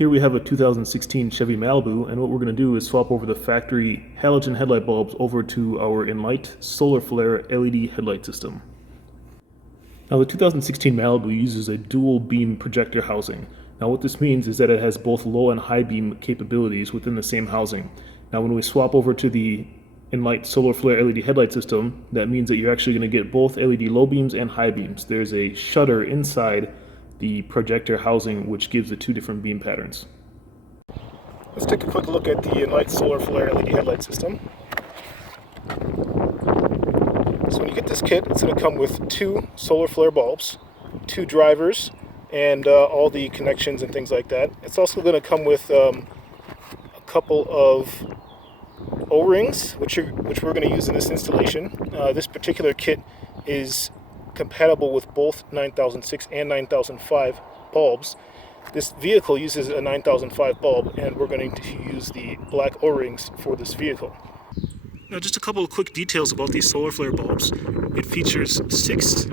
Here we have a 2016 Chevy Malibu, and what we're going to do is swap over the factory halogen headlight bulbs over to our Enlight SolarFlare LED headlight system. Now the 2016 Malibu uses a dual beam projector housing. Now what this means is that it has both low and high beam capabilities within the same housing. Now when we swap over to the Enlight SolarFlare LED headlight system, that means that you're actually going to get both LED low beams and high beams. There's a shutter inside the projector housing which gives the two different beam patterns. Let's take a quick look at the Enlight SolarFlare LED headlight system. So when you get this kit, it's going to come with two SolarFlare bulbs, two drivers, and all the connections and things like that. It's also going to come with a couple of O-rings, which we're going to use in this installation. This particular kit is compatible with both 9006 and 9005 bulbs. This vehicle uses a 9005 bulb, and we're going to use the black O-rings for this vehicle. Now just a couple of quick details about these SolarFlare bulbs. It features 6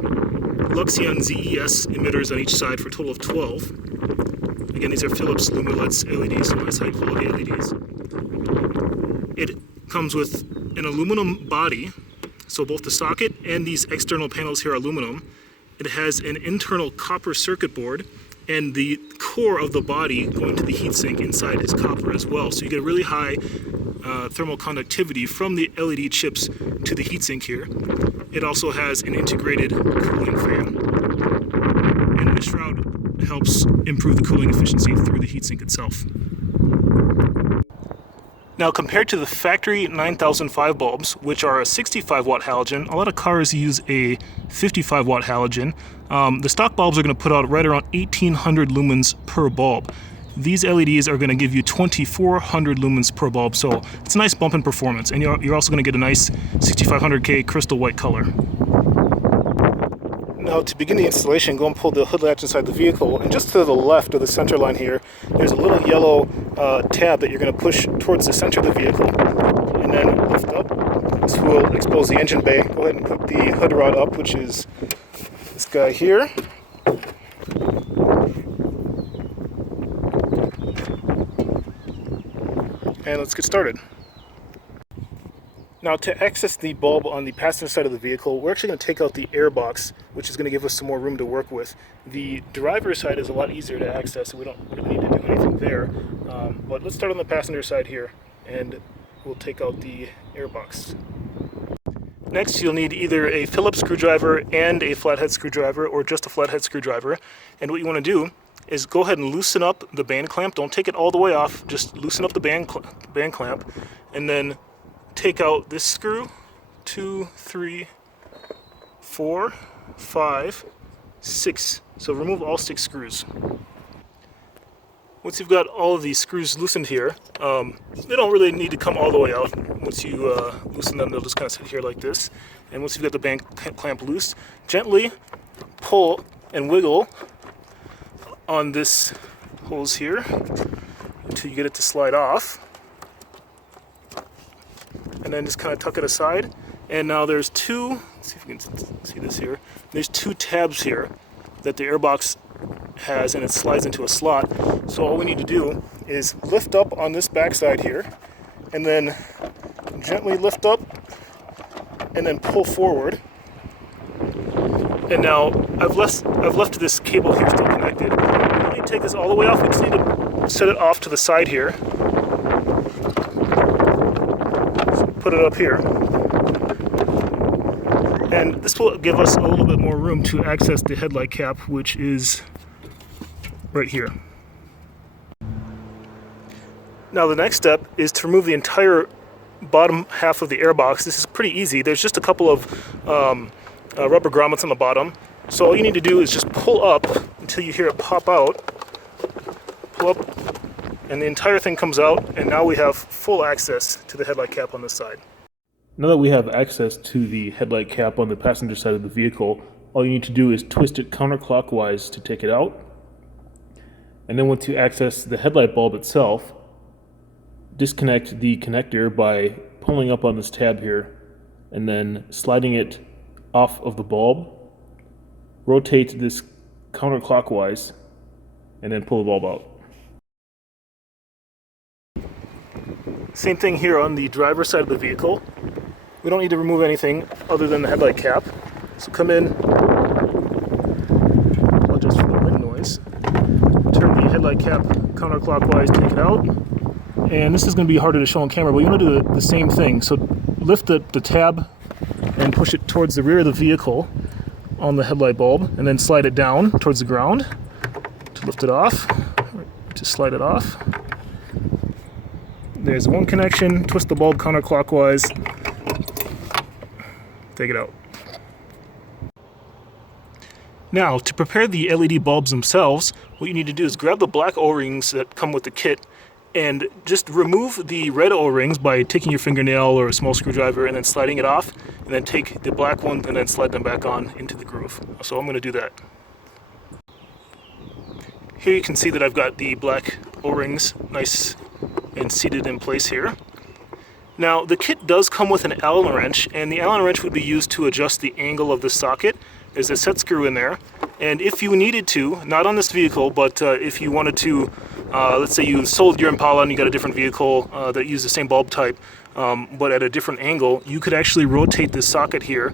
Luxeon ZES emitters on each side for a total of 12. Again, these are Philips Lumileds LEDs, so nice high quality LEDs. It comes with an aluminum body, so both the socket and these external panels here are aluminum. It has an internal copper circuit board, and the core of the body going to the heatsink inside is copper as well. So you get really high thermal conductivity from the LED chips to the heatsink here. It also has an integrated cooling fan, and the shroud helps improve the cooling efficiency through the heatsink itself. Now, compared to the factory 9005 bulbs, which are a 65 watt halogen, a lot of cars use a 55 watt halogen. The stock bulbs are going to put out right around 1800 lumens per bulb. These LEDs are going to give you 2400 lumens per bulb, so it's a nice bump in performance, and you're also going to get a nice 6500K crystal white color. Now to begin the installation, go and pull the hood latch inside the vehicle, and just to the left of the center line here, there's a little yellow tab that you're going to push towards the center of the vehicle, and then lift up. This will expose the engine bay. Go ahead and put the hood rod up, which is this guy here. And let's get started. Now to access the bulb on the passenger side of the vehicle, we're actually going to take out the air box, which is going to give us some more room to work with. The driver's side is a lot easier to access, so we don't really need to do anything there. But let's start on the passenger side here, and we'll take out the air box. Next, you'll need either a Phillips screwdriver and a flathead screwdriver, or just a flathead screwdriver. And what you want to do is go ahead and loosen up the band clamp. Don't take it all the way off, just loosen up the band clamp, and then take out this screw, 2, 3, 4, 5, 6. So remove all 6 screws. Once you've got all of these screws loosened here, they don't really need to come all the way out. Once you loosen them, they'll just kind of sit here like this. And once you've got the band clamp loose, gently pull and wiggle on this hose here until you get it to slide off. And then just kind of tuck it aside. And now there's two, let's see if we can see this here. There's 2 tabs here that the airbox has, and it slides into a slot. So all we need to do is lift up on this backside here, and then gently lift up, and then pull forward. And now I've left this cable here still connected. We don't need to take this all the way off. We just need to set it off to the side here. Put it up here, and this will give us a little bit more room to access the headlight cap, which is right here. Now the next step is to remove the entire bottom half of the airbox. This is pretty easy. There's just a couple of rubber grommets on the bottom, so all you need to do is just pull up until you hear it pop out. Pull up, and the entire thing comes out, and now we have full access to the headlight cap on this side. Now that we have access to the headlight cap on the passenger side of the vehicle, all you need to do is twist it counterclockwise to take it out. And then once you access the headlight bulb itself, disconnect the connector by pulling up on this tab here and then sliding it off of the bulb. Rotate this counterclockwise and then pull the bulb out. Same thing here on the driver's side of the vehicle. We don't need to remove anything other than the headlight cap. So come in, apologize for the wind noise, turn the headlight cap counterclockwise, take it out. And this is going to be harder to show on camera, but you want to do the same thing. So lift the tab and push it towards the rear of the vehicle on the headlight bulb, and then slide it down towards the ground to lift it off, to slide it off. There's one connection, twist the bulb counterclockwise, take it out. Now, to prepare the LED bulbs themselves, what you need to do is grab the black O-rings that come with the kit and just remove the red O-rings by taking your fingernail or a small screwdriver and then sliding it off, and then take the black ones and then slide them back on into the groove. So I'm going to do that. Here you can see that I've got the black O-rings nice and seated in place here. Now the kit does come with an Allen wrench, and the Allen wrench would be used to adjust the angle of the socket. There's a set screw in there, and if you needed to, not on this vehicle, but if you wanted to, let's say you sold your Impala and you got a different vehicle that used the same bulb type, but at a different angle, you could actually rotate this socket here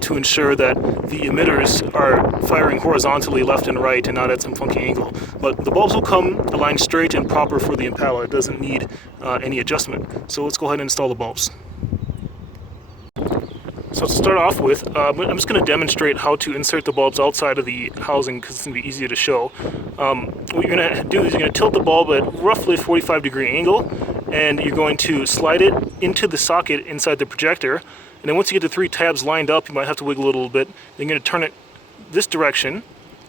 to ensure that the emitters are firing horizontally left and right and not at some funky angle. But the bulbs will come aligned straight and proper for the Impala. It doesn't need any adjustment. So let's go ahead and install the bulbs. So to start off with, I'm just going to demonstrate how to insert the bulbs outside of the housing because it's going to be easier to show. What you're going to do is you're going to tilt the bulb at roughly a 45-degree angle, and you're going to slide it into the socket inside the projector. And then once you get the 3 tabs lined up, you might have to wiggle it a little bit. Then you're going to turn it this direction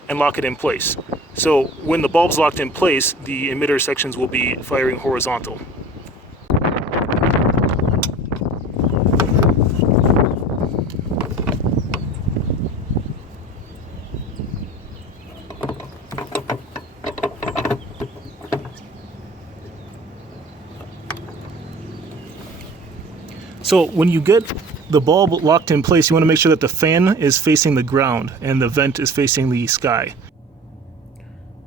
and lock it in place. So when the bulb's locked in place, the emitter sections will be firing horizontal. So when you get the bulb locked in place, you want to make sure that the fan is facing the ground and the vent is facing the sky.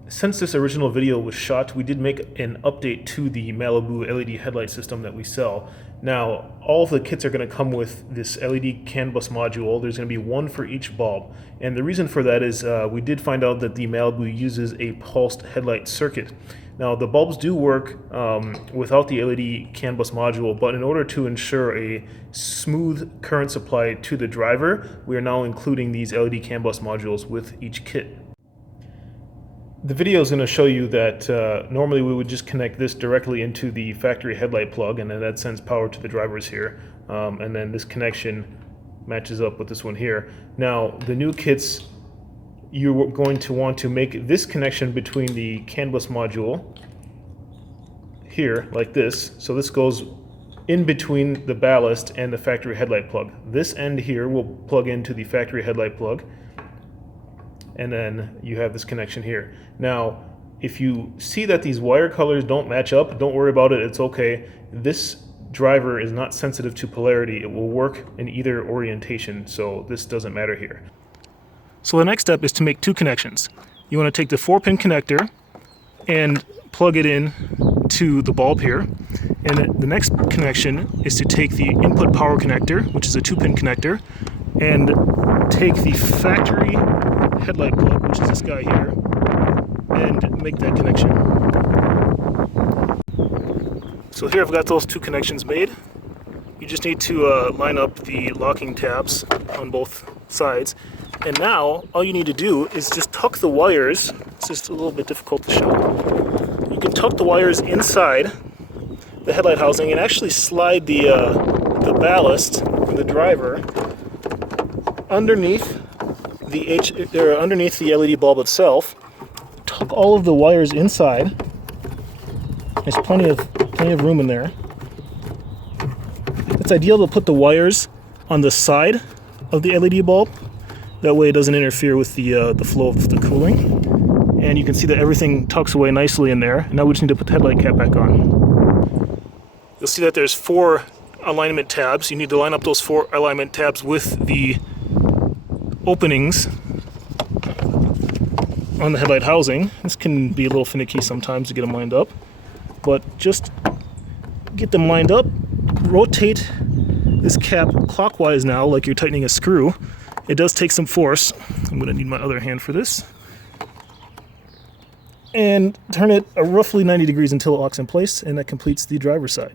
Since this original video was shot, we did make an update to the Malibu LED headlight system that we sell. Now, all of the kits are going to come with this LED CAN bus module. There's going to be one for each bulb. And the reason for that is we did find out that the Malibu uses a pulsed headlight circuit. Now, the bulbs do work without the LED CAN bus module, but in order to ensure a smooth current supply to the driver, we are now including these LED CAN bus modules with each kit. The video is going to show you that normally we would just connect this directly into the factory headlight plug, and then that sends power to the drivers here. And then this connection matches up with this one here. Now, the new kits, you're going to want to make this connection between the CAN bus module here, like this. So this goes in between the ballast and the factory headlight plug. This end here will plug into the factory headlight plug, and then you have this connection here. Now, if you see that these wire colors don't match up, don't worry about it, it's okay. This driver is not sensitive to polarity. It will work in either orientation, so this doesn't matter here. So the next step is to make 2 connections. You want to take the 4-pin connector and plug it in to the bulb here. And the next connection is to take the input power connector, which is a 2-pin connector, and take the factory headlight plug, which is this guy here, and make that connection. So here I've got those 2 connections made. You just need to line up the locking tabs on both sides. And now all you need to do is just tuck the wires. It's just a little bit difficult to show. You can tuck the wires inside the headlight housing and actually slide the ballast for the driver underneath the LED bulb itself. Tuck all of the wires inside. There's plenty of room in there. It's ideal to put the wires on the side of the LED bulb. That way it doesn't interfere with the flow of the cooling. And you can see that everything tucks away nicely in there. Now we just need to put the headlight cap back on. You'll see that there's 4 alignment tabs. You need to line up those 4 alignment tabs with the openings on the headlight housing. This can be a little finicky sometimes to get them lined up, but just get them lined up, rotate this cap clockwise now, like you're tightening a screw. It does take some force. I'm going to need my other hand for this. And turn it roughly 90 degrees until it locks in place, and that completes the driver's side.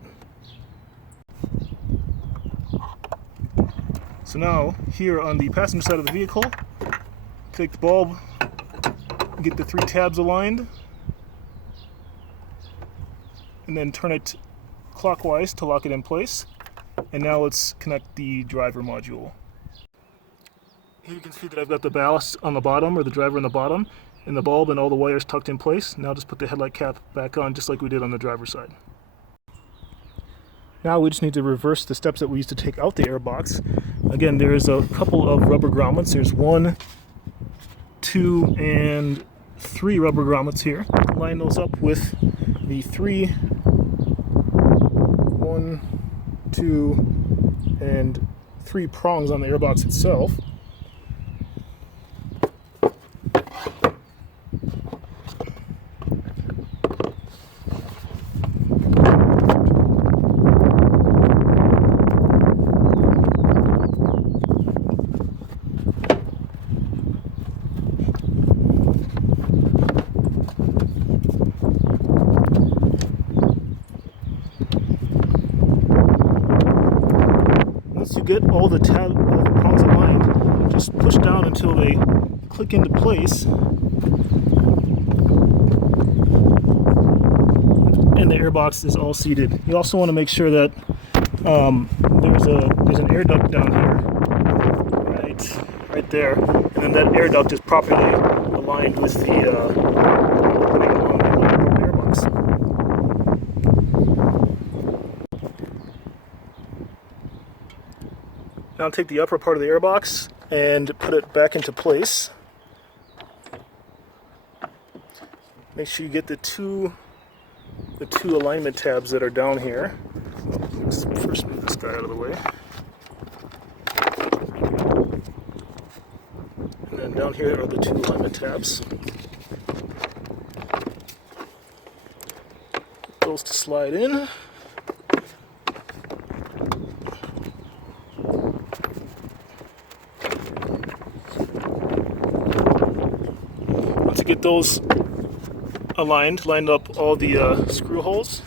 So now, here on the passenger side of the vehicle, take the bulb, get the 3 tabs aligned, and then turn it clockwise to lock it in place. And now let's connect the driver module. Here you can see that I've got the ballast on the bottom, or the driver on the bottom, and the bulb and all the wires tucked in place. Now just put the headlight cap back on just like we did on the driver's side. Now we just need to reverse the steps that we used to take out the air box. Again, there's a couple of rubber grommets. There's 1, 2, and 3 rubber grommets here. Line those up with the 3, 1, 2, and 3 prongs on the airbox itself. Once you get all the prongs aligned, just push down until they click into place, and the airbox is all seated. You also want to make sure that there's an air duct down here, right there, and then that air duct is properly aligned with the opening along the airbox. Now take the upper part of the airbox and put it back into place. Make sure you get the two alignment tabs that are down here. Let's first move this guy out of the way. And then down here are the 2 alignment tabs. Get those to slide in. Once you get those lined up all the screw holes,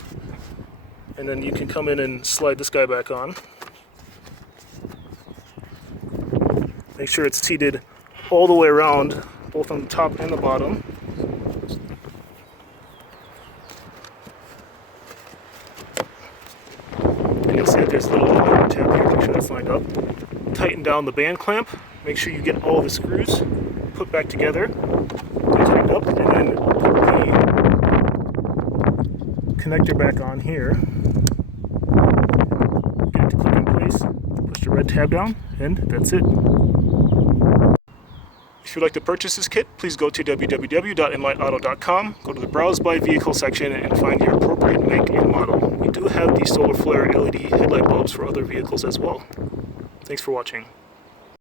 and then you can come in and slide this guy back on. Make sure it's seated all the way around, both on the top and the bottom. And you'll see that there's a little tab here, make sure that's lined up. Tighten down the band clamp, make sure you get all the screws put back together, tightened up, and then put the connector back on here. Get it to click in place, push the red tab down, and that's it. If you'd like to purchase this kit, please go to www.enlightauto.com, go to the Browse by Vehicle section, and find your appropriate make and model. We do have the SolarFlare LED headlight bulbs for other vehicles as well. Thanks for watching.